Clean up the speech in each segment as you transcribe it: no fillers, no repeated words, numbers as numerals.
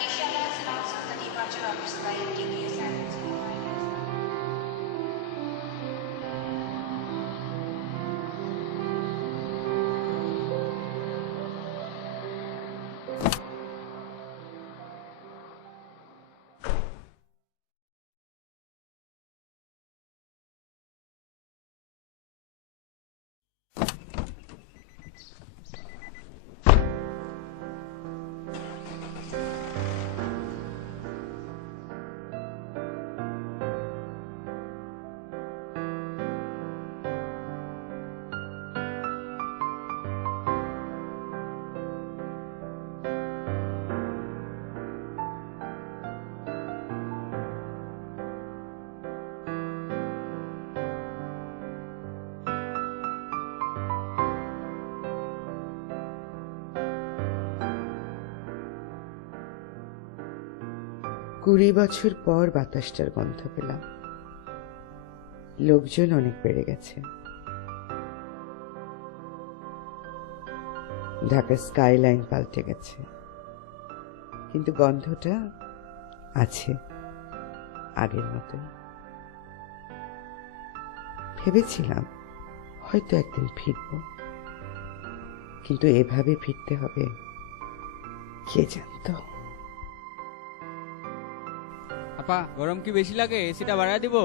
DCLS announces the departure of its flight DK701. কুড়ি বছর পর বাতাসটার গন্ধ পেলাম। লোকজন অনেক বেড়ে গেছে। ঢাকার স্কাইলাইন পাল্টে গেছে, কিন্তু গন্ধটা আছে আগের মতোই। ভেবেছিলাম হয়তো একদিন ফিরব, কিন্তু এভাবে ফিরতে হবে কে জানতো। আপা, গরম কি বেশি লাগে? এসিটা বাড়ায় দিব?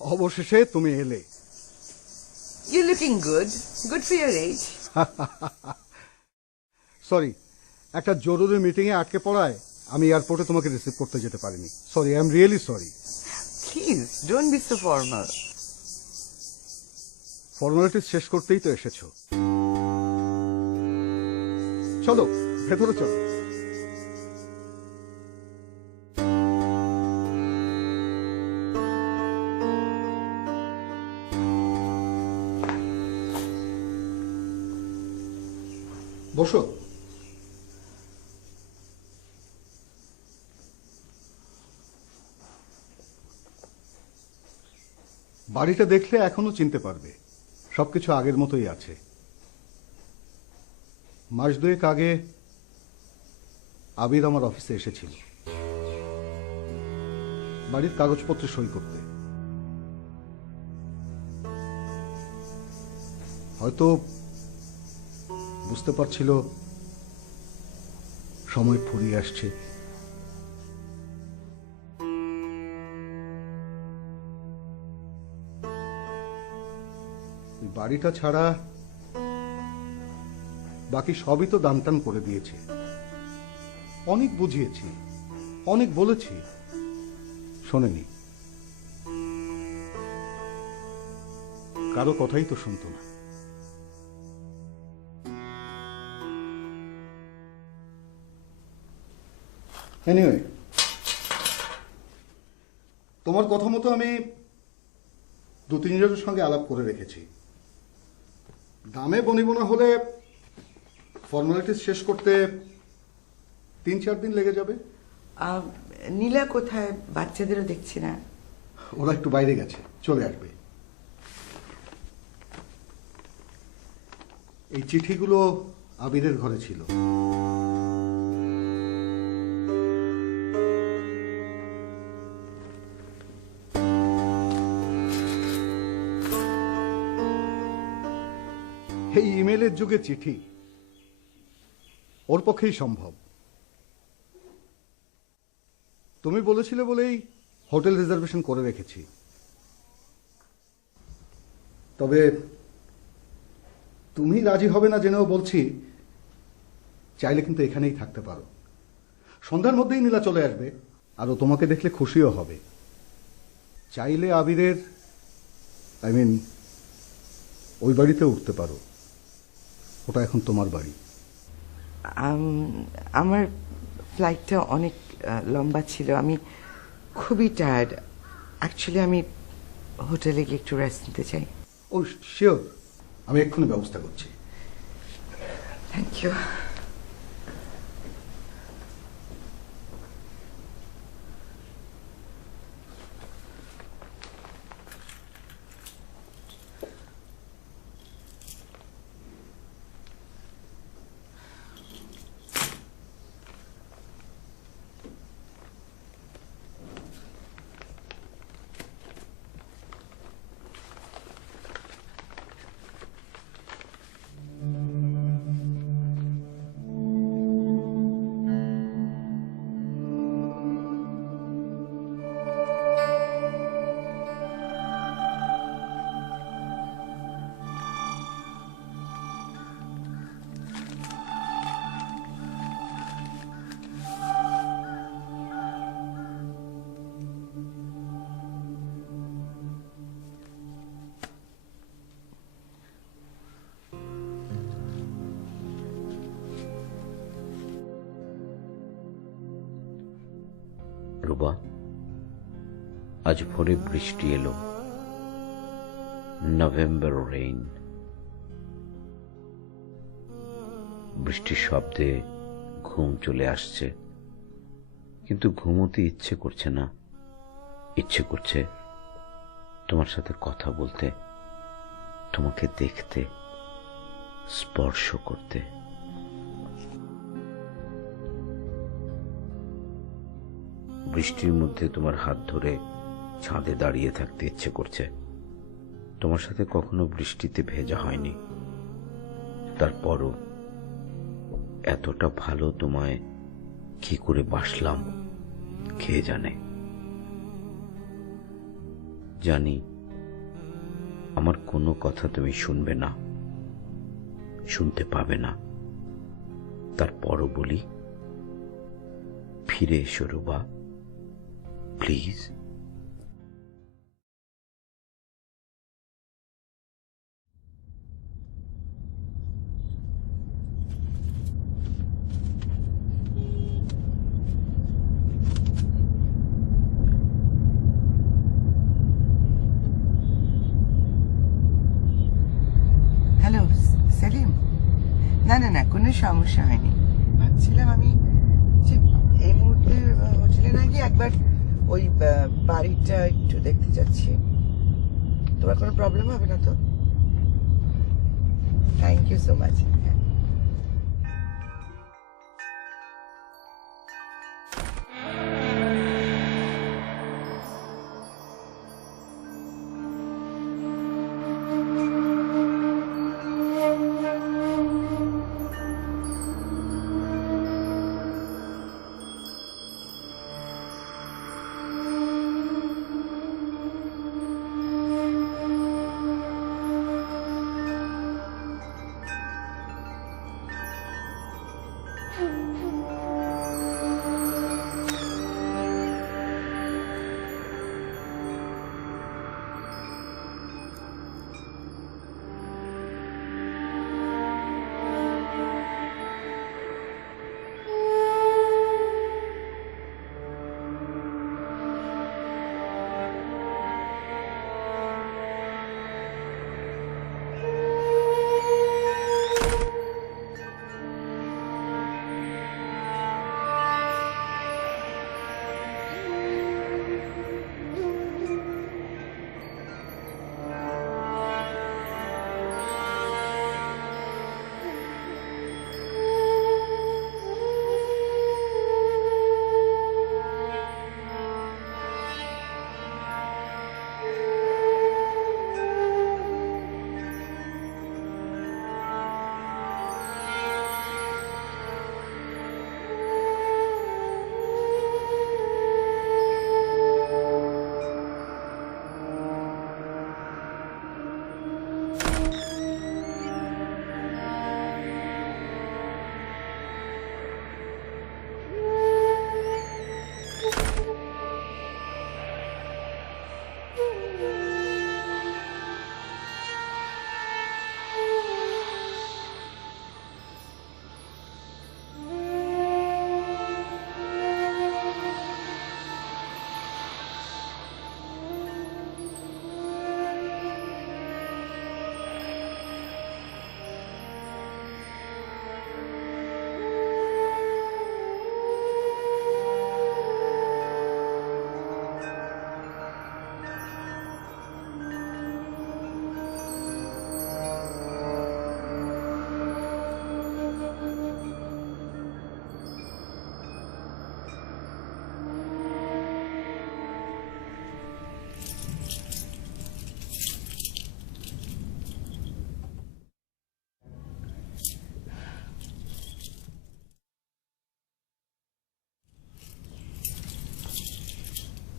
অবশেষে তুমি এলে। You're looking good. Good for your age. Sorry, একটা জরুরি মিটিংয়ে আটকে পড়ায় আমি এয়ারপোর্টে তোমাকে রিসিভ করতে যেতে পারিনি। Sorry, I am really sorry. Please, don't be so formal. Formalities শেষ করতেই তো এসেছো। চলো ভেতরে চলো। বসো। বাড়িটা দেখলে এখনো চিনতে পারবে, সবকিছু আগের মতোই আছে। মাস দুয়েক আগে আবির আমার অফিসে এসেছিল বাড়ির কাগজপত্রে সই করতে। হয়তো বুঝতে পারছিল সময় ফুরিয়ে আসছে। বাড়িটা ছাড়া বাকি সবই তো দান টান করে দিয়েছে। অনেক বুঝিয়েছি, অনেক বলেছি, শোনেনি। কারো কথাই তো শুনতো না। এনিওয়ে, তোমার কথা মতো আমি দু তিনজনের সঙ্গে আলাপ করে রেখেছি। দামে বনিবনা হলে ফর্মালিটিস শেষ করতে 3-4 দিন লেগে যাবে। নীলা কোথায়? বাচ্চাদেরও দেখছি না। ওরা একটু বাইরে গেছে, চলে আসবে। এই চিঠিগুলো আবিরের ঘরে ছিল। এই ইমেলের যুগে চিঠি ওর পক্ষেই সম্ভব। তুমি বলেছিলে বলেই হোটেল রিজার্ভেশন করে রেখেছি। তবে তুমি রাজি হবে না জেনেও বলছি, চাইলে কিন্তু এখানেই থাকতে পারো। সন্ধ্যার মধ্যেই নীলা চলে আসবে, আর ও তোমাকে দেখলে খুশিও হবে। চাইলে আবিরের ওই বাড়িতে উঠতে পারো। ওটা এখন তোমার বাড়ি। আমার ফ্লাইটটা অনেক লম্বা ছিল, আমি খুবই টায়ার্ড। অ্যাকচুয়ালি আমি হোটেলে গিয়ে একটু রেস্ট নিতে চাই। ও শিওর, আমি এক্ষুনি ব্যবস্থা করছি। Thank you. রুবা, আজ ভোরে বৃষ্টি এলো, নভেম্বর রেইন। বৃষ্টির শব্দে ঘুম চলে আসছে, কিন্তু ঘুমোতে ইচ্ছে করছে না। ইচ্ছে করছে তোমার সাথে কথা বলতে, তোমাকে দেখতে, স্পর্শ করতে। বৃষ্টির মধ্যে তোমার হাত ধরে ছাদে দাঁড়িয়ে থাকতে ইচ্ছে করছে। তোমার সাথে কখনো বৃষ্টিতে ভেজা হয়নি, তারপরও এতটা ভালো তোমায় কি করে বাসলাম কে জানে। জানি আমার কোনো কথা তুমি শুনবে না, শুনতে পাবে না, তারপরও বলি, ফিরে এসো রুবা, প্লিজ। হ্যালো সেলিম, না না না, কোনো সমস্যা হয়নি। ভাবছিলাম আমি যে এই মুহূর্তে হোটেলে না গিয়ে একবার ওই বাড়িটা একটু দেখতে যাচ্ছি। তোমার কোনো প্রবলেম হবে না তো? Thank you so much.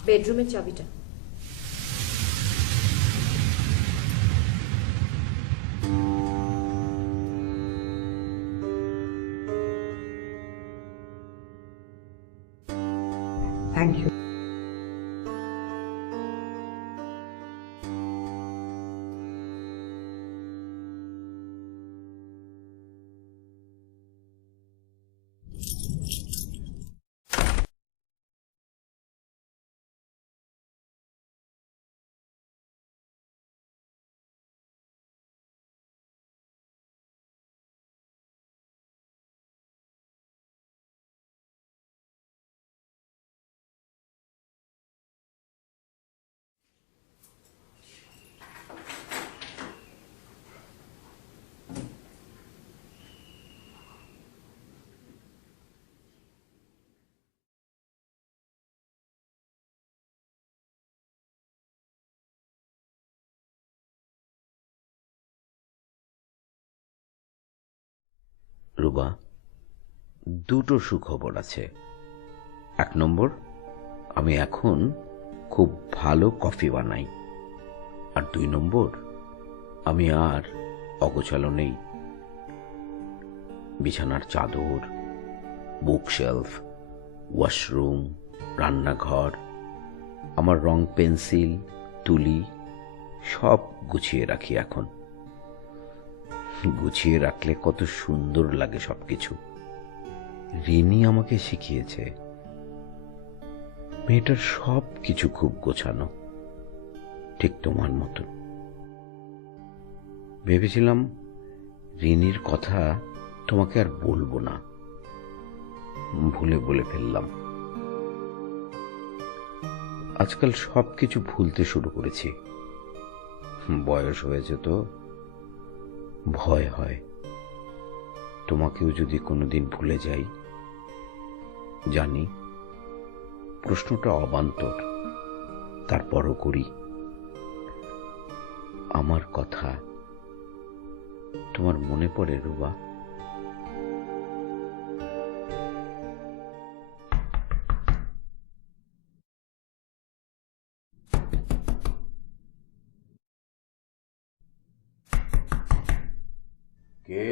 বেডরুমের চাবিটা। Thank you. রুবা, দুটো সুখবর আছে। 1 নম্বর, আমি এখন খুব ভালো কফি বানাই। আর 2 নম্বর, আমি আর অগোছালো নেই। বিছানার চাদর, বুকশেলফ, ওয়াশরুম, রান্নাঘর, আমার রং পেন্সিল, তুলি সব গুছিয়ে রাখি এখন। গুছিয়ে রাখলে কত সুন্দর লাগে সবকিছু। রিনি আমাকে শিখিয়েছে। মেয়েটার সব কিছু খুব গোছানো, ঠিক তোমার মতো। ভেবেছিলাম রিনির কথা তোমাকে আর বলবো না, ভুলে বলে ফেললাম। আজকাল সবকিছু ভুলতে শুরু করেছি। বয়স হয়েছে তো, ভয় হয় তোমাকেও যদি কোনোদিন ভুলে যাই। জানি প্রশ্নটা অবান্তর, তারপরও করি। আমার কথা তোমার মনে পড়ে রুবা? কে?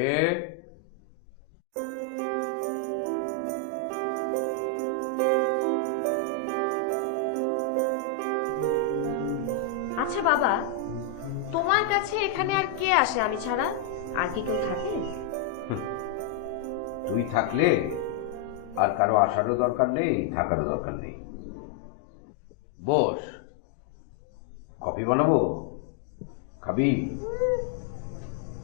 আচ্ছা বাবা, তোমার কাছে এখানে আর কে আসে আমি ছাড়া? আর কি কেউ থাকে? তুই থাকলে আর কারো আসারও দরকার নেই, থাকারও দরকার নেই। বস, কফি বানাবো, খাবি?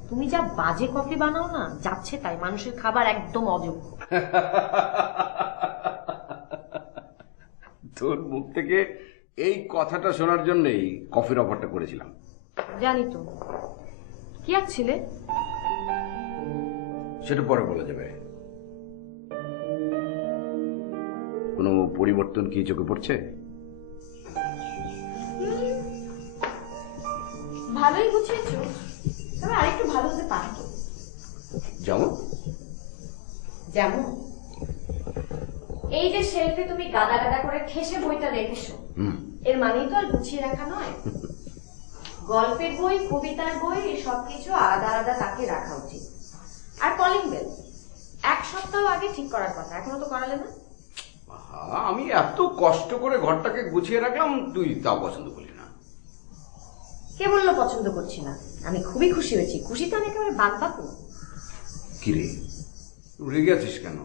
তুমি যা বাজে কফি বানাও না, যাচ্ছে তাই, মানুষের খাবার একদম অযোগ্য। তোর মুখ থেকে এই কথাটা শোনার জন্যই কফির অফারটা করেছিলাম। জানি তো। কি ছিলে? সেটা পরে বলা যাবে। কোনো পরিবর্তন কি চোখে পড়ছে? ভালোই গুছিয়েছো, তবে আরেকটু ভালো হতে পারতো। যেমন? যেমন এই যে শেলফে তুমি গাদা গাদা করে ঠেসে বইটা রেখেছো, এর মানেই তো আর গুছিয়ে রাখা নয়। গল্পের বই, কবিতার বই, সবকিছু আলাদা আলাদা তাকে রাখা উচিত। আর কলিং বেল 1 সপ্তাহ আগে ঠিক করার কথা, এখনো তো করালে না। আমি এত কষ্ট করে ঘরটাকে গুছিয়ে রাখলাম, তুই তা পছন্দ করলি না? কে বললো পছন্দ করছি না? আমি খুবই খুশি হয়েছি। খুশিতে আমি একেবারে বাগবাকু। কিরে, রেগে আছিস কেন?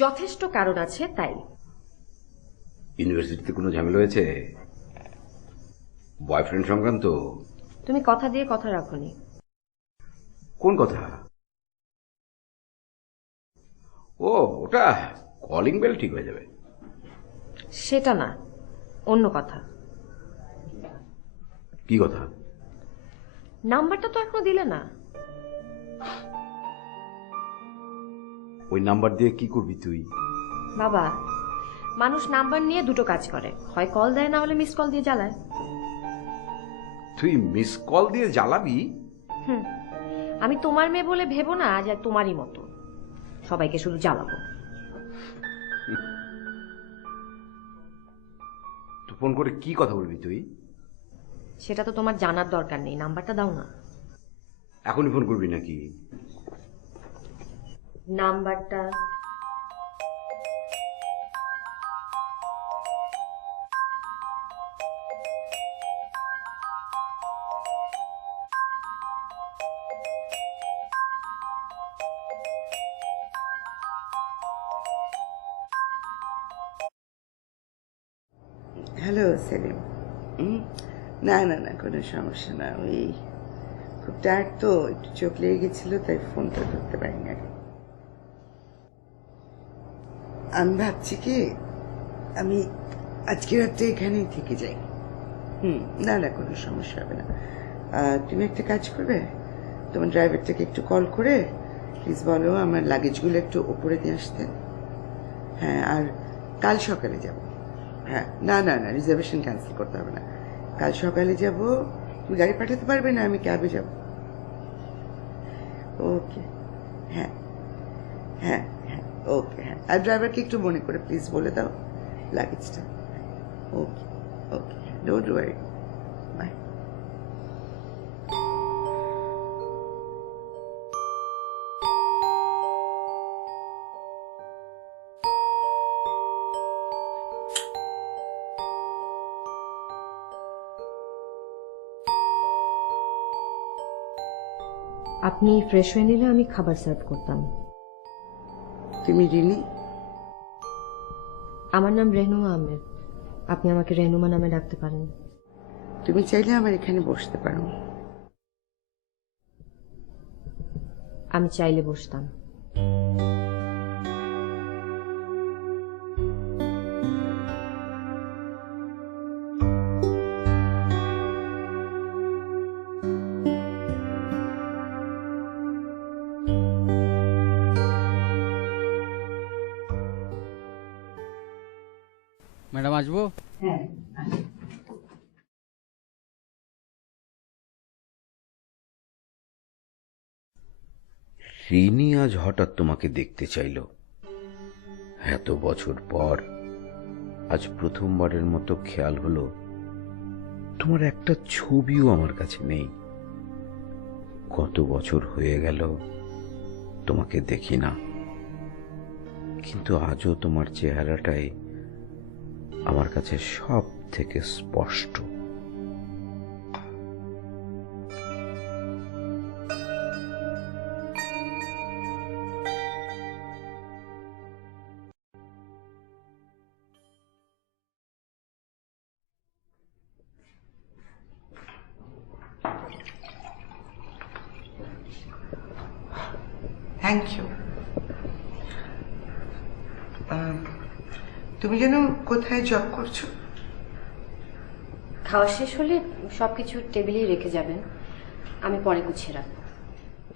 যথেষ্ট কারণ আছে তাই। ইউনিভার্সিটিতে কোনো ঝামেলা হয়েছে? বয়ফ্রেন্ড সংক্রান্ত? তুমি কথা দিয়ে কথা রাখোনি। কোন কথা? ও, ওটা কলিং বেল ঠিক হয়ে যাবে। সেটা না, অন্য কথা। কি কথা? নাম্বারটা তো এখনো দিলে না। ওই নাম্বার দিয়ে কি করবি তুই? বাবা, মানুষ নাম্বার নিয়ে দুটো কাজ করে, হয় কল দেয়, না হলে মিস কল দিয়ে জ্বালায়। তুই মিস কল দিয়ে জ্বালাবি? আমি তোমার মেয়ে বলে ভেবো না যে তোমারই মতো। সবাইকে শুধু জ্বালাবো। তো ফোন করে কি কথা বলবি তুই? সেটা তো তোমার জানার দরকার নেই, নাম্বারটা দাও না। এখনই ফোন করবি নাকি? নাম্বারটা হ্যালো সেলিম। না না না, কোনো সমস্যা না, ওই খুব টায়ার্ড তো, একটু চোখ লেগে গেছিল, তাই ফোনটা ধরতে পারিনি আর কি। আমি ভাবছি কি আমি আজকে রাত্রে এখানেই থেকে যাই। না না, কোনো সমস্যা হবে না। তুমি একটা কাজ করবে, তোমার ড্রাইভারটাকে একটু কল করে প্লিজ বলো আমার লাগেজগুলো একটু ওপরে দিয়ে আসতে। হ্যাঁ, আর কাল সকালে যাব। হ্যাঁ, না না না, রিজার্ভেশন ক্যান্সেল করতে হবে না, কাল সকালে যাব। তুমি গাড়ি পাঠাতে পারবে না? আমি ক্যাবে যাব। ওকে, হ্যাঁ হ্যাঁ হ্যাঁ, ওকে, হ্যাঁ। আর ড্রাইভারকে একটু মনে করে প্লিজ বলে দাও লাগেজটা। ওকে ওকে, ডোন্ট ওয়ারি, বাই। আপনি ফ্রেশ হয়ে নিলে আমি খাবার সার্ভ করতাম। তুমি রিনি? আমার নাম রেনুমা আহমেদ, আপনি আমাকে রেনুমা নামে ডাকতে পারেন। তুমি চাইলে আমার এখানে বসতে পারো। আমি চাইলে বসতাম। ম্যাডাম আসবো? হ্যাঁ, রিনি আজ হঠাৎ তোমাকে দেখতে চাইল। এত বছর পর আজ প্রথমবারের মতো খেয়াল হলো তোমার একটা ছবিও আমার কাছে নেই। কত বছর হয়ে গেল তোমাকে দেখি না, কিন্তু আজও তোমার চেহারাটাই আমার কাছে সব থেকে স্পষ্ট। Thank you. তুমি যেন কোথায় জব করছো? খাওয়া শেষ হলে সবকিছু টেবিলেই রেখে যাবেন, আমি পরে গুছিয়ে রাখবো।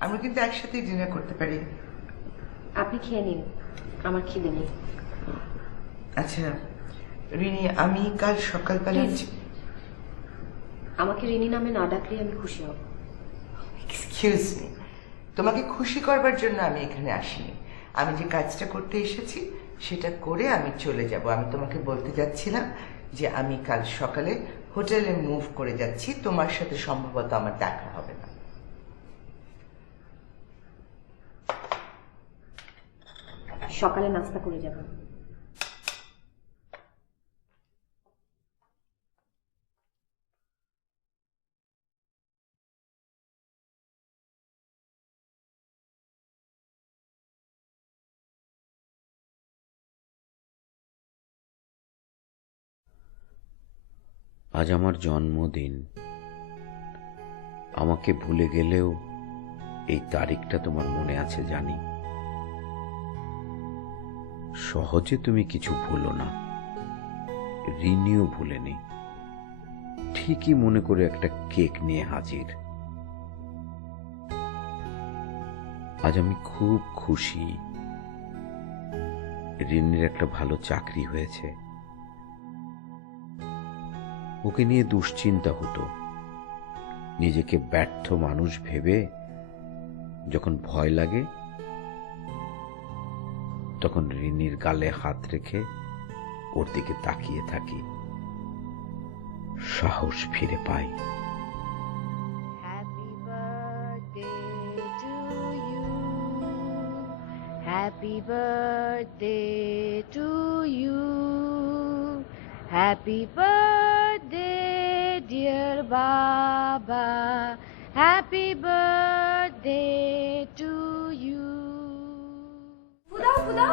আমরা কিন্তু একসাথে ডিনার করতে পারি। আপনি খেয়ে নিন, আমার খিদে নেই। আচ্ছা রিনি, আমি কাল সকালবেলা Please. আমাকে রিনি নামে না ডাকলে আমি খুশি হব। এক্সকিউজ মি, তোমাকে খুশি করবার জন্য আমি এখানে আসিনি। আমি যে কাজটা করতে এসেছি সেটা করে আমি চলে যাব। আমি তোমাকে বলতে যাচ্ছিলাম যে আমি কাল সকালে হোটেলে মুভ করে যাচ্ছি, তোমার সাথে সম্ভবত আমার দেখা হবে না। সকালে নাস্তা করে যাবেন। আজ আমার জন্মদিন। আমাকে ভুলে গেলেও এই তারিখটা তোমার মনে আছে জানি। সহজে তুমি কিছু ভুলো না, রিনিও ভুলেনি। ঠিকই মনে করে একটা কেক নিয়ে হাজির। আজ আমি খুব খুশি। রিনির একটা ভালো চাকরি হয়েছে। ওকে নিয়ে দুশ্চিন্তা হতো। নিজেকে ব্যর্থ মানুষ ভেবে যখন ভয় লাগে তখন রিনির গালে হাত রেখে ওর দিকে তাকিয়ে থাকি, সাহস ফিরে পাই। Happy birthday to you. Happy birthday to you. Happy birthday, dear Baba. Happy birthday to you. ফুদাও ফুদাও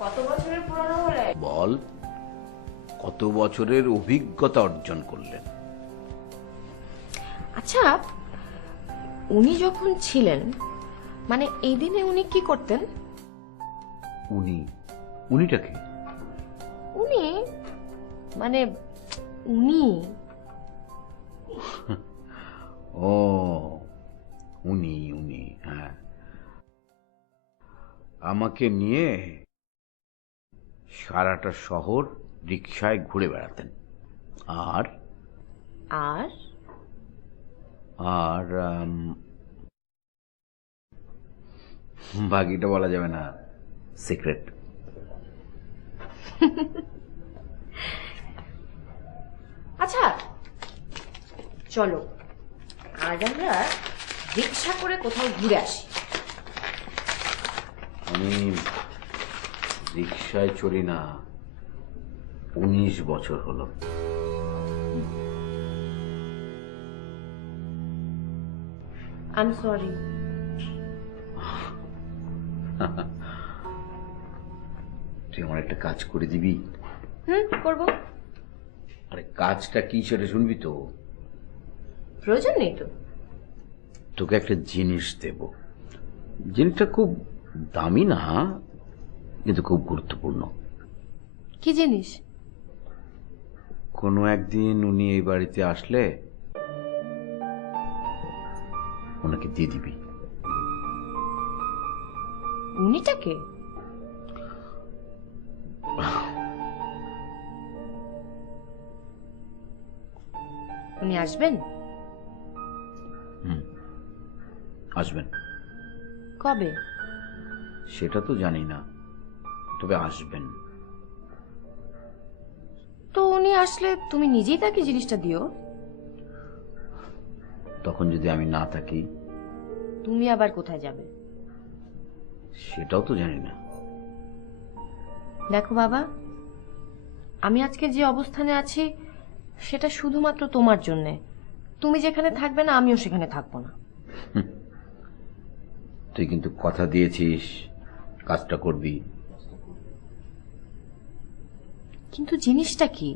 কত বছরের পুরনো হলে? বল, কত বছরের অভিজ্ঞতা অর্জন করলেন? আচ্ছা, উনি যখন ছিলেন, মানে এই দিনে উনি কি করতেন? উনিটাকে? উনি মানে উনি ও, উনি উনি হ্যাঁ, আমাকে নিয়ে সারাটা শহর রিকশায় ঘুরে বেড়াতেন। আর আর আর বাকিটা বলা যাবে না, সিক্রেট। আচ্ছা, চলো আজ আমরা রিক্সা করে কোথাও ঘুরে আসি। আমি রিকশায় চড়ি না 19 বছর হলো। I am sorry. তুই আমার একটা কাজ করে দিবি? করবো। আরে কাজটা কি সেটা শুনবি তো? প্রয়োজন নেই তো। তোকে একটা জিনিস দেব, জিনিসটা খুব দামি না, কিন্তু খুব গুরুত্বপূর্ণ। কি জিনিস? কোনো একদিন উনি এই বাড়িতে আসলে ওনাকে দিয়ে দিবি। উনিটাকে? উনি আসবেন? আসবেন। কবে? সেটা তো জানি না, তবে আসবেন। তো উনি আসলে তুমি নিজেই তাকে জিনিসটা দিও। তখন যদি আমি না থাকি? তুমি আবার কোথায় যাবে? সেটাও তো জানি না। দেখো বাবা, আমি আজকে যে অবস্থানে আছি সেটা শুধুমাত্র তোমার জন্যে। তুমি যেখানে থাকবে না, আমিও সেখানে থাকবো না। তুই কিন্তু কথা দিয়েছিস কাজটা করবি। কিন্তু জিনিসটা কি?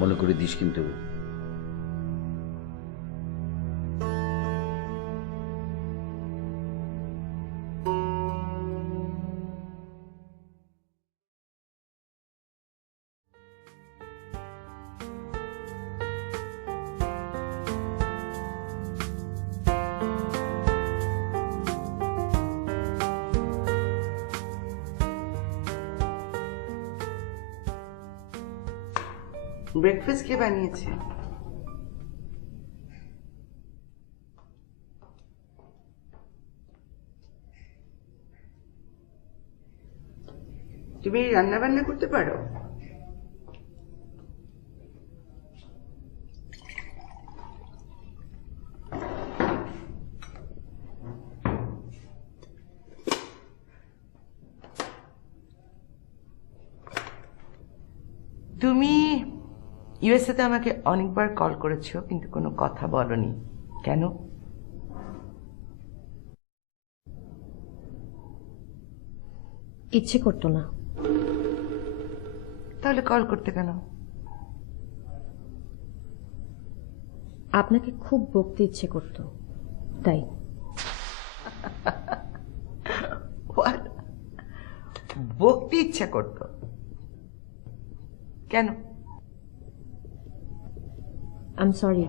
মনে করে দিস কিন্তু। ব্রেকফাস্ট কে বানিয়েছে? তুমি রান্না বান্না করতে পারো? তুমি ইউএসএ তে আমাকে অনেকবার কল করেছো, কিন্তু কোনো কথা বলনি কেন? ইচ্ছে করতো না। তাহলে কল করতে কেন? আপনাকে খুব বকতে ইচ্ছে করতো, তাই। বকতে ইচ্ছা করত কেন? আই এম সরি,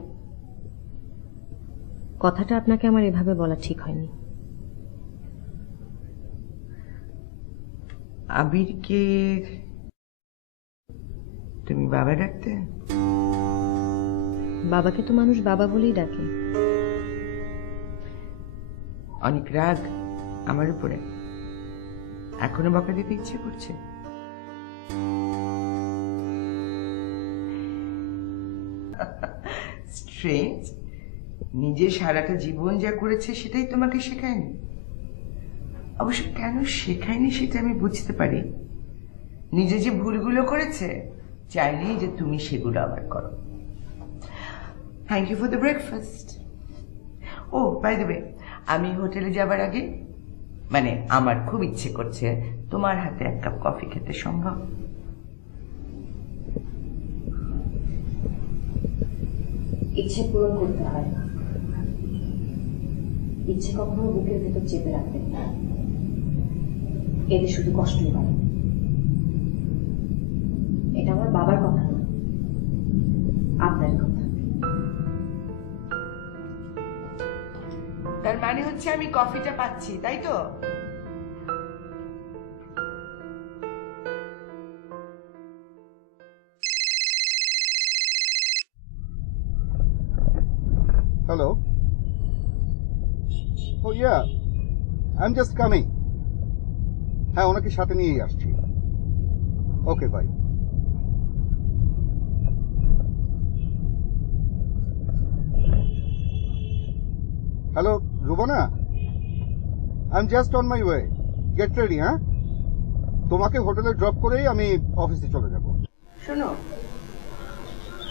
কথাটা আপনাকে আমার এভাবে বলা ঠিক হয়নি। আবিরকে তুমি বাবা ডাকতে? বাবাকে তো মানুষ বাবা বলেই ডাকে। অনেক রাগ আমার উপরে? এখনো বকা দিতে ইচ্ছে করছে? স্ট্রেঞ্জ, নিজে সারাটা জীবন যা করেছে সেটাই তোমাকে শেখায়নি। অবশ্য কেন শেখায়নি সেটা আমি বুঝতে পারি। নিজে যে ভুলগুলো করেছে চাইলেই যে তুমি সেগুলো আবার করো। Thank you for the breakfast. Oh by the way, আমি হোটেলে যাবার আগে মানে আমার খুব ইচ্ছে করছে তোমার হাতে এক কাপ কফি খেতে। সম্ভব? ইচ্ছে পূরণ করতে হয়, ইচ্ছে কখনো বুকের ভেতর চেপে রাখতে না, এতে শুধু কষ্টই হয়। এটা আমার বাবার কথা না, আপনার কথা। তার মানে হচ্ছে আমি কফিটা পাচ্ছি, তাই তো? Hello. Oh yeah, I am just coming. হ্যাঁ, ওনাকে সাথে নিয়েই আসছি। Okay, bye. Hello Rubna, I am just on my way. Get ready. হ্যাঁ, তোমাকে হোটেলে ড্রপ করেই আমি অফিসে চলে যাব। শোনো,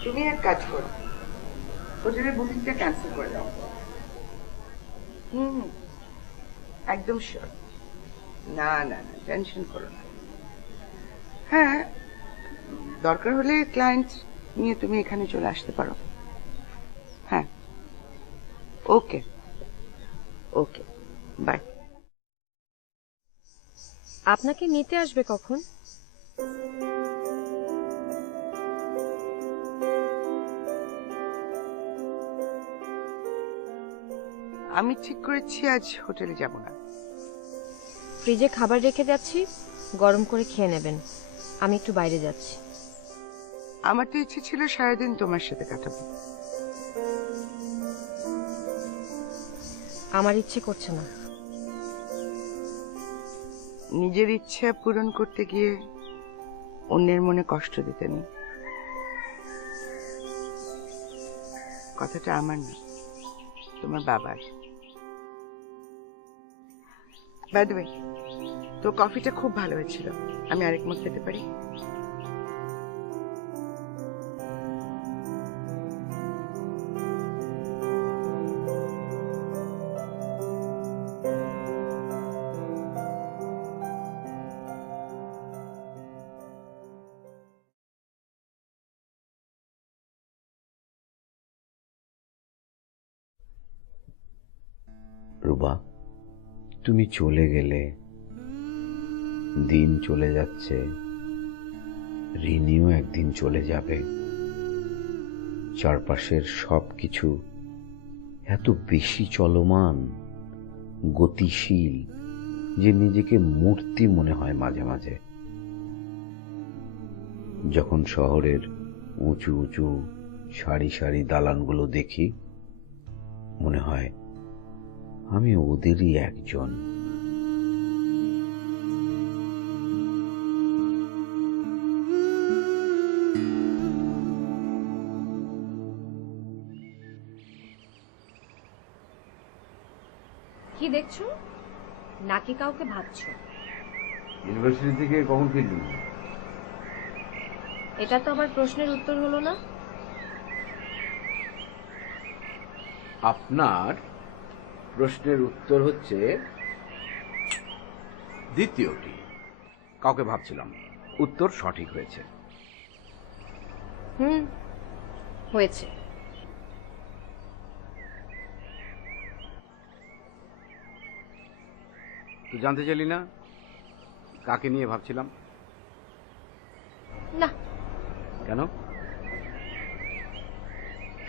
তুমি এক কাজ করো, হোটেলের বুকিংটা ক্যান্সেল করে দাও। একদম শিওর। না না না, টেনশন করো না। হ্যাঁ, দরকার হলে ক্লায়েন্ট নিয়ে তুমি এখানে চলে আসতে পারো। হ্যাঁ, ওকে ওকে, বাই। আপনাকে নিতে আসবে কখন? আমি ঠিক করেছি আজ হোটেলে যাব না। ফ্রিজে খাবার রেখে যাচ্ছি, গরম করে খেয়ে নেবেন। আমি একটু বাইরে যাচ্ছি। আমার তো ইচ্ছে ছিল সারাদিন তোমার সাথে কাটাবো। আমার ইচ্ছে করছে না। নিজের ইচ্ছা পূরণ করতে গিয়ে অন্যের মনে কষ্ট দিতে নেই। কথাটা আমার না, তোমার বাবার। বাই দ্য ওয়ে, তো কফিটা খুব ভালো হয়েছিল। আমি আরেক মগ পেতে পারি? রুবা, তুমি চলে গেলে, দিন চলে যাচ্ছে, রিনিও একদিন চলে যাবে। চারপাশের সবকিছু এত বেশি চলমান, গতিশীল যে নিজেকে মূর্তি মনে হয় মাঝে মাঝে। যখন শহরের উঁচু উঁচু সারি সারি দালানগুলো দেখি, মনে হয় আমি ওদেরই একজন। কি দেখছো? নাকি কাউকে ভাবছো? ইউনিভার্সিটি থেকে কখন ফিরলি? এটা তো আবার প্রশ্নের উত্তর হলো না। আপনার প্রশ্নের উত্তর হচ্ছে দ্বিতীয়টি। কাউকে ভাবছিলাম, উত্তর সঠিক হয়েছে। হয়েছে। তুই জানতে চাইলি না কাকে নিয়ে ভাবছিলাম? না, কেন?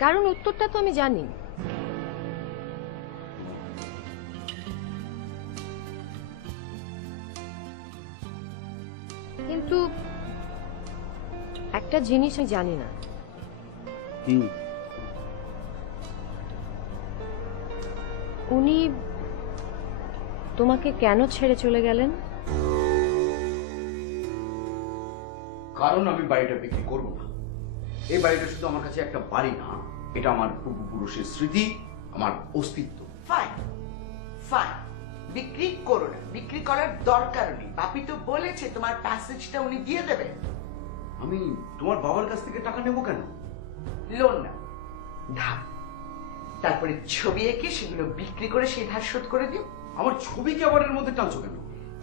কারণ উত্তরটা তো আমি জানি। কিন্তু একটা জিনিস আমি জানি না। কি? উনি তোমাকে কেন ছেড়ে চলে গেলেন? কারণ আমি বাড়িটা বিক্রি করব না। এই বাড়িটা শুধু আমার কাছে একটা বাড়ি না, এটা আমার পূর্বপুরুষের স্মৃতি, আমার অস্তিত্ব। ফাইন ফাইন, বিক্রি করো না, বিক্রি করার দরকার নেই। বাপি তো বলেছে তোমার প্যাসেজটা উনি দিয়ে দেবে। আমি তোমার বাবার কাছ থেকে টাকা নেব কেন? লোন না, ধার। তারপরে ছবি এঁকে সেগুলো বিক্রি করে সেই ধার শোধ করে দিও। আমার ছবিকে আবার এর মধ্যে টানছো কেন?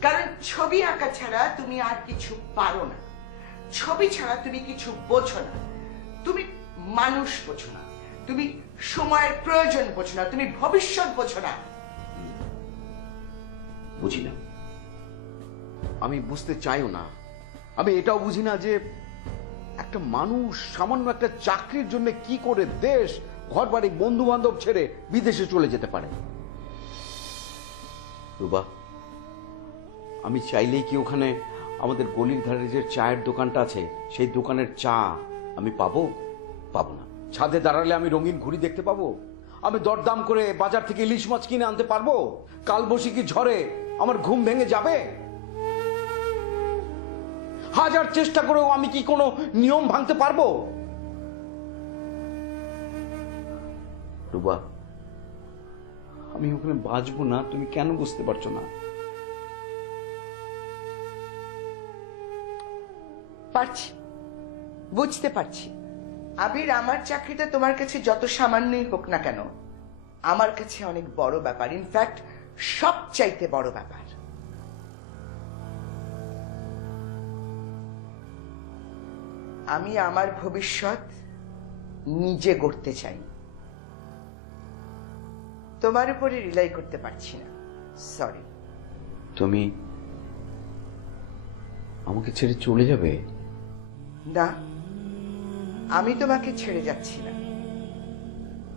কারণ ছবি আঁকা ছাড়া তুমি আর কিছু পারো না। ছবি ছাড়া তুমি কিছু বোঝো না। তুমি মানুষ বোঝো না, তুমি সময়ের প্রয়োজন বোঝো না, তুমি ভবিষ্যৎ বোঝো না। বুঝি না, আমি বুঝতে চাইও না। আমি এটাও বুঝি না যে একটা মানুষ সামান্য একটা চাকরির জন্য কি করে দেশ, ঘর বাড়ি, বন্ধু বান্ধব ছেড়ে বিদেশে চলে যেতে পারে। রুবা, আমি চাইলেই কি ওখানে আমাদের গলির ধারে যে চায়ের দোকানটা আছে সেই দোকানের চা আমি পাবো? পাবো না। ছাদে দাঁড়ালে আমি রঙিন ঘুড়ি দেখতে পাবো? আমি দরদাম করে বাজার থেকে ইলিশ মাছ কিনে আনতে পারবো? কালবৈশাখী ঝড়ে আমার ঘুম ভেঙে যাবে? হাজার চেষ্টা করেও আমি কি কোনো নিয়ম ভাঙতে পারবো? রুবা, আমি ওখানে বাঁচবো না, তুমি কেন বুঝতে পারছো না? পারছি, বুঝতে পারছি। আবির, আমার চাকরিটা তোমার কাছে যত সামান্যই হোক না কেন, আমার কাছে অনেক বড় ব্যাপার। ইনফ্যাক্ট সবচাইতে বড় ব্যাপার। আমি আমার ভবিষ্যৎ নিজে গড়তে চাই, তোমার উপরে রিলাই করতে পারছি না। সরি। তুমি আমাকে ছেড়ে চলে যাবে? না, আমি তোমাকে ছেড়ে যাচ্ছি না,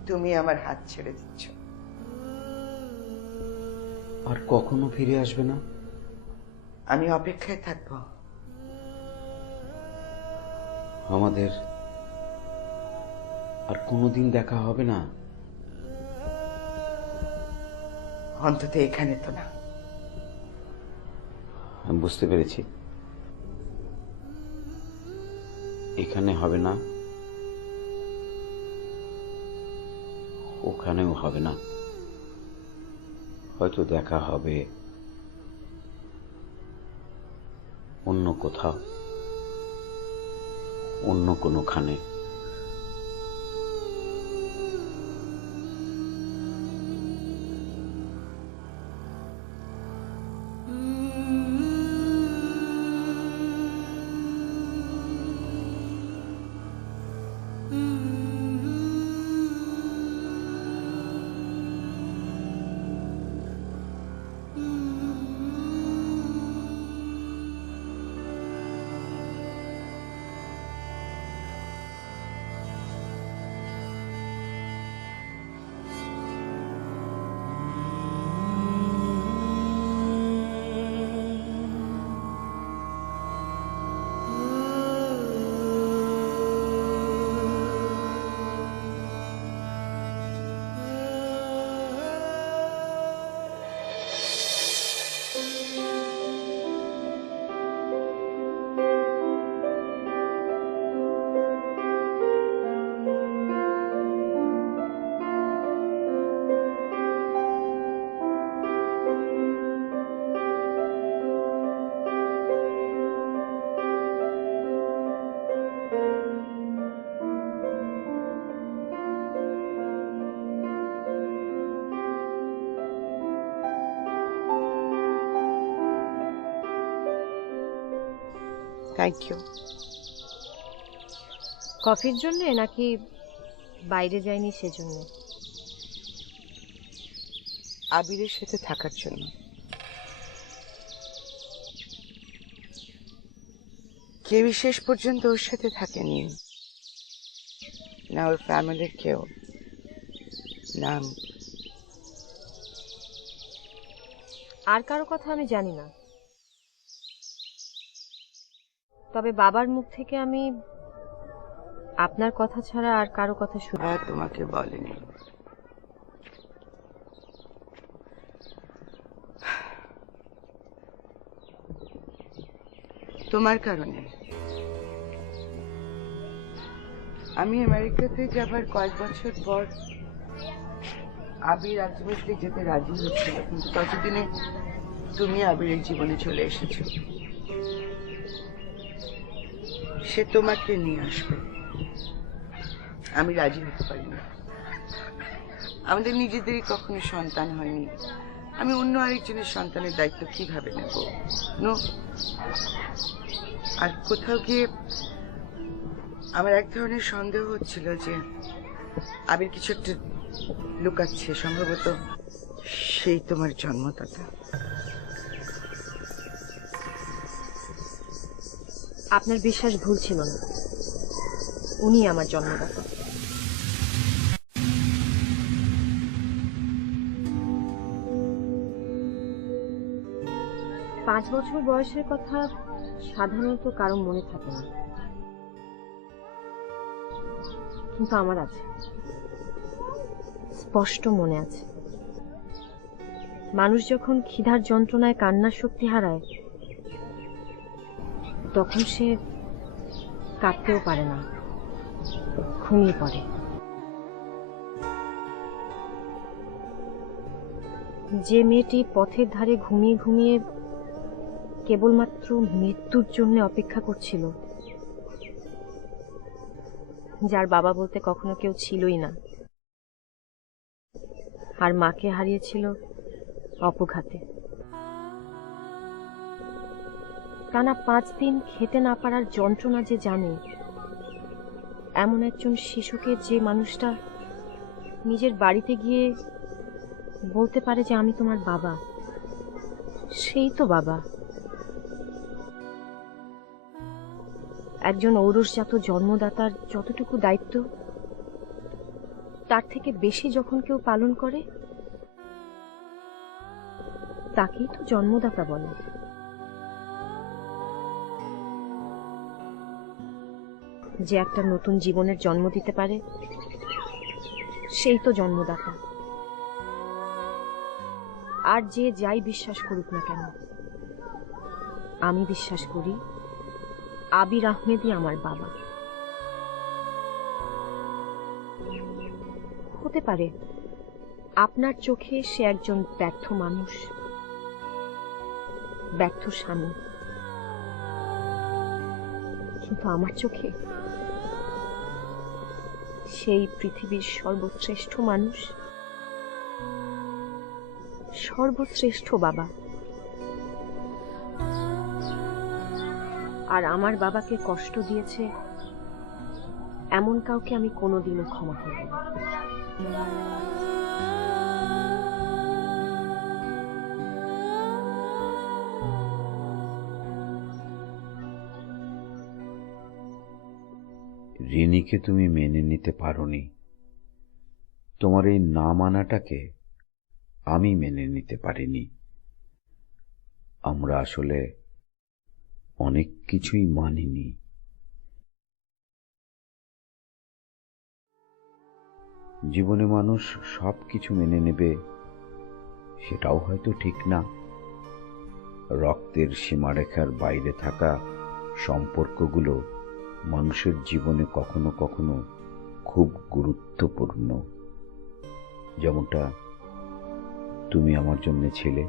তুমি আমার হাত ছেড়ে দিচ্ছ। আর কখনো ফিরে আসবে না? আমি অপেক্ষায় থাকবো। আমাদের আর কোনোদিন দেখা হবে না? অন্তত এখানে তো না। আমি বুঝতে পেরেছি, এখানে হবে না, ওখানেও হবে না। হয়তো দেখা হবে অন্য কোথাও, অন্য কোনোখানে। Thank you. কফির জন্য নাকি বাইরে যায়নি সেজন্য? আবিরের সাথে থাকার জন্য। কেউই শেষ পর্যন্ত ওর সাথে থাকেনি, না ওর ফ্যামিলির কেউ, না আমি। আর কারো কথা আমি জানি না, তবে বাবার মুখ থেকে আমি আপনার কথা ছাড়া আর কারো কথা শুনি। হ্যাঁ, তোমাকে বলেনি। তোমার কারণে আমি আমেরিকাতে যাবার কয়েক বছর পর আবির আলটিমেটলি যেতে রাজি হচ্ছিল, কিন্তু ততদিনে তুমি আবিরের জীবনে চলে এসেছো। সে তোমাকে নিয়ে আসবে, আমি রাজি হতে পারিনি। আমাদের নিজেদেরই কখনো সন্তান হয়নি, আমি অন্য আরেকজনের সন্তানের দায়িত্ব কিভাবে নেব? আর কোথাও গিয়ে আমার এক ধরনের সন্দেহ হচ্ছিল যে আবির কিছু একটা লুকাচ্ছে, সম্ভবত সেই তোমার জন্মদাতা। আপনার বিশ্বাস ভুল ছিল না, উনি আমার জন্মদাতা। পাঁচ বছর বয়সের কথা সাধারণত কারো মনে থাকে না, কিন্তু আমার আছে, স্পষ্ট মনে আছে। মানুষ যখন ক্ষিধার যন্ত্রণায় কান্নার শক্তি হারায়, তখন সে কাঁদতেও পারে না, ঘুমিয়ে পড়ে। যে মেয়েটি পথের ধারে ঘুমিয়ে ঘুমিয়ে কেবলমাত্র মৃত্যুর জন্য অপেক্ষা করছিল, যার বাবা বলতে কখনো কেউ ছিলই না, আর মাকে হারিয়েছিল অপঘাতে, টানা 5 দিন খেতে না পারার যন্ত্রণা যে জানে, এমন একজন শিশুকে যে মানুষটা নিজের বাড়িতে গিয়ে বলতে পারে যে আমি তোমার বাবা, সেই তো বাবা। একজন ঔরসজাত জন্মদাতার যতটুকু দায়িত্ব, তার থেকে বেশি যখন কেউ পালন করে, তাকেই তো জন্মদাতা বলে। যে একটা নতুন জীবনের জন্ম দিতে পারে, সেই তো জন্মদাতা। আর যে যাই বিশ্বাস করুক না কেন, আমি বিশ্বাস করি আবির আহমেদই আমার বাবা। হতে পারে আপনার চোখে সে একজন ব্যর্থ মানুষ, ব্যর্থ স্বামী, কিন্তু আমার চোখে সেই পৃথিবীর সর্বশ্রেষ্ঠ মানুষ, সর্বশ্রেষ্ঠ বাবা। আর আমার বাবাকে কষ্ট দিয়েছে এমন কাউকে আমি কোনোদিনও ক্ষমা করব না। রিনিকে তুমি মেনে নিতে পারোনি, তোমার এই না মানাটাকে আমি মেনে নিতে পারিনি। আমরা আসলে অনেক কিছুই মানিনি। জীবনে মানুষ সবকিছু মেনে নেবে সেটাও হয়তো ঠিক না। রক্তের সীমারেখার বাইরে থাকা সম্পর্কগুলো মানুষের জীবনে কখনো কখনো খুব গুরুত্বপূর্ণ, যেমনটা তুমি আমার জন্য ছিলে।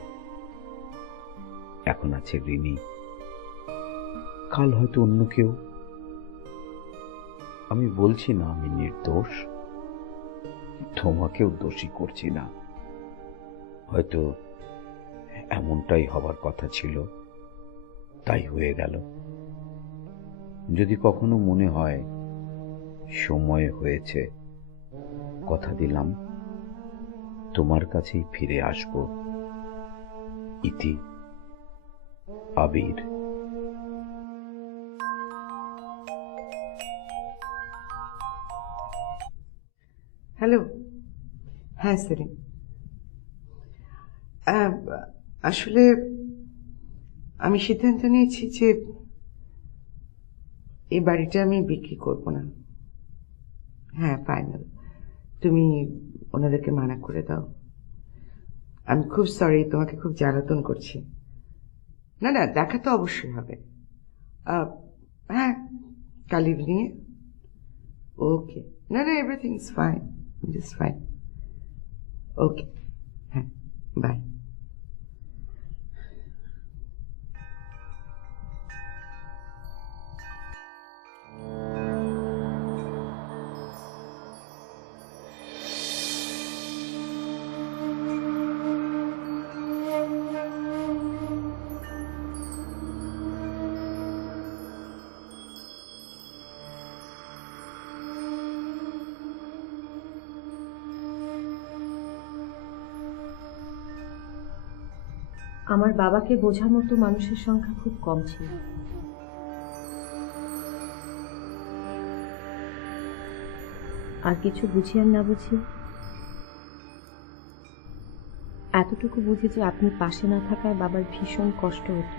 এখন আছে রিনি, কাল হয়তো অন্য কেউ। আমি বলছি না আমি নির্দোষ, তোমাকেও দোষী করছি না। হয়তো এমনটাই হবার কথা ছিল, তাই হয়ে গেল। যদি কখনো মনে হয় সময় হয়েছে, কথা দিলাম তোমার কাছেই ফিরে আসব। ইতি, আবির। হ্যালো। হ্যাঁ সেলিম, আসলে আমি সিদ্ধান্ত নিয়েছি যে এই বাড়িটা আমি বিক্রি করব না। হ্যাঁ, ফাইনাল। তুমি ওনাদেরকে মানা করে দাও। আমি খুব সরি, তোমাকে খুব জ্বালাতন করছি। না না, দেখা তো অবশ্যই হবে। হ্যাঁ, কাল ইভিনিংয়ে। ওকে। না না, everything is fine, just fine. Okay, হ্যাঁ, বাই। আমার বাবাকে বোঝার মতো মানুষের সংখ্যা খুব কম ছিল। আর কিছু বুঝি আর না বুঝি, এতটুকু বুঝি যে আপনি পাশে না থাকায় বাবার ভীষণ কষ্ট হতো।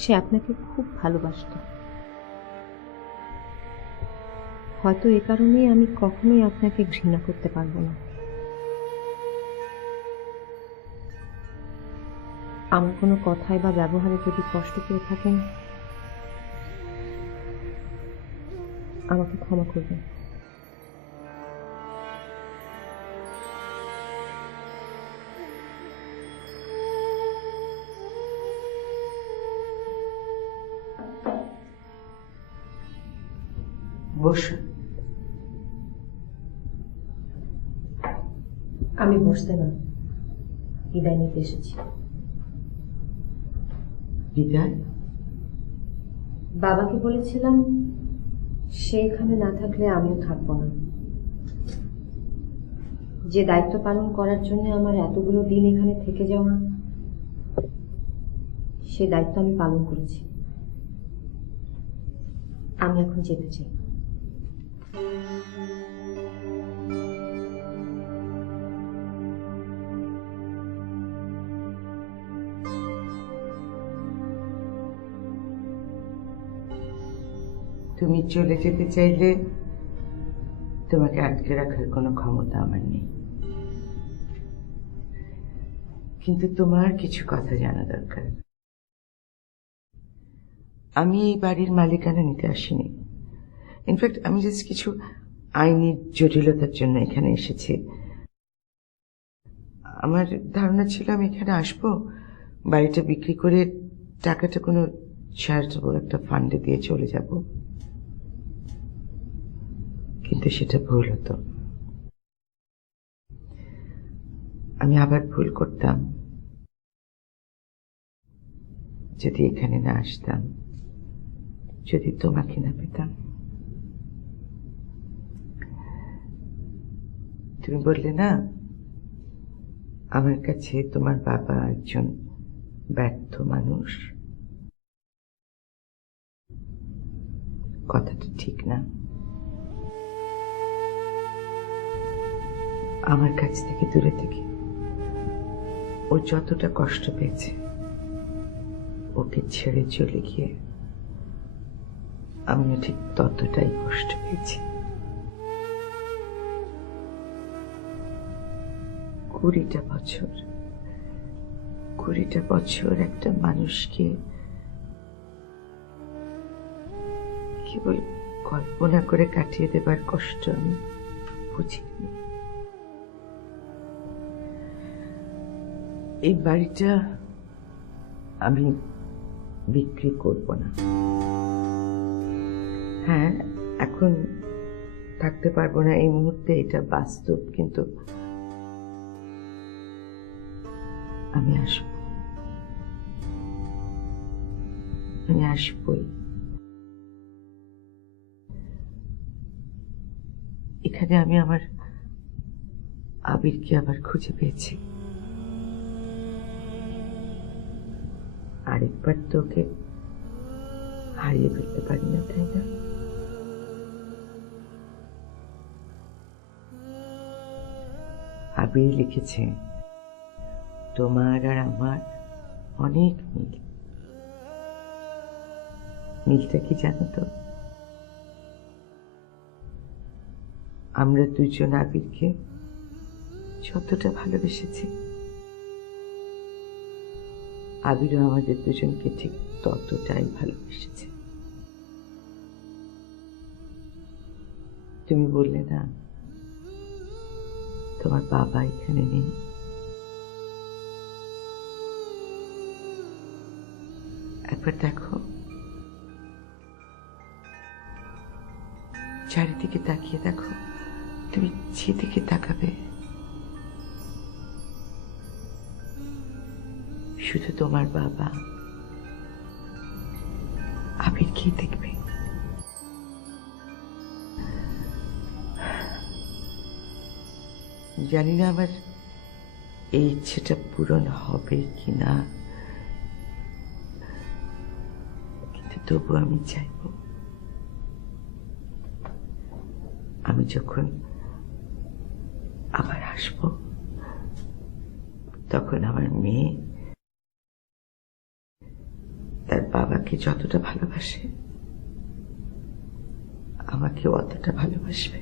সে আপনাকে খুব ভালোবাসত। হয়তো এ কারণেই আমি কখনোই আপনাকে ঘৃণা করতে পারবো না। আমার কোনো কথায় বা ব্যবহারে যদি কষ্ট পেয়ে থাকেন, আমাকে ক্ষমা করবেন। বসো। আমি বসতে না, বিদায় নিতে এসেছি। বিদায়? বাবাকে বলেছিলাম সে এখানে না থাকলে আমিও থাকবো না। যে দায়িত্ব পালন করার জন্য আমার এতগুলো দিন এখানে থেকে যাওয়া, সে দায়িত্ব আমি পালন করেছি। আমি এখন যেতে চাই। তুমি চলে যেতে চাইলে তোমাকে আটকে রাখার কোনো ক্ষমতা আমার নেই, কিন্তু তোমার কিছু কথা জানা দরকার। আমি এই বাড়ির মালিকানা নিতে আসিনি। ইনফ্যাক্ট আমি জাস্ট কিছু আইনি জটিলতার জন্য এখানে এসেছি। আমার ধারণা ছিল আমি এখানে আসবো, বাড়িটা বিক্রি করে টাকাটা কোনো চ্যারিটেবল একটা ফান্ডে দিয়ে চলে যাব, কিন্তু সেটা ভুল হতো। আমি আবার ভুল করতাম যদি এখানে না আসতাম, যদি তোমাকে না পেতাম। তুমি বললে না আমার কাছে তোমার বাবা একজন ব্যর্থ মানুষ, কথাটা ঠিক না। আমার কাছ থেকে দূরে থেকে ও যতটা কষ্ট পেয়েছে, ওকে ছেড়ে চলে গিয়ে আমিও ঠিক ততটাই কষ্ট পেয়েছি। 20টা বছর একটা মানুষকে কেবল কল্পনা করে কাটিয়ে দেবার কষ্ট আমি বুঝিনি। এই বাড়িটা আমি বিক্রি করব না। হ্যাঁ, এখন থাকতে পারবো না এই মুহূর্তে, এটা বাস্তব, কিন্তু আমি আসবো, আমি আসবই। এখানে আমি আমার আবিরকে আবার খুঁজে পেয়েছি। আরেকবার তোকে হারিয়ে ফেলতে পারি না, তাই না? আবির লিখেছে, তোমার আর আমার অনেক মিল। মিলটা কি জানো তো? আমরা দুজন আবিরকে যতটা ভালোবেসেছি, আবিরও আমাদের দুজনকে ঠিক ততটাই ভালোবেসেছে। তুমি বললে না তোমার বাবা এখানে নেই, একবার দেখো, চারিদিকে তাকিয়ে দেখো, তুমি যেদিকে তাকাবে শুধু তোমার বাবা আবিরকেই দেখবে। জানি না আমার এই ইচ্ছেটা পূরণ হবে কিনা, কিন্তু তবু আমি চাইব আমি যখন আবার আসব তখন আমার মেয়ে তার বাবাকে যতটা ভালোবাসে আমাকে অতটা ভালোবাসবে।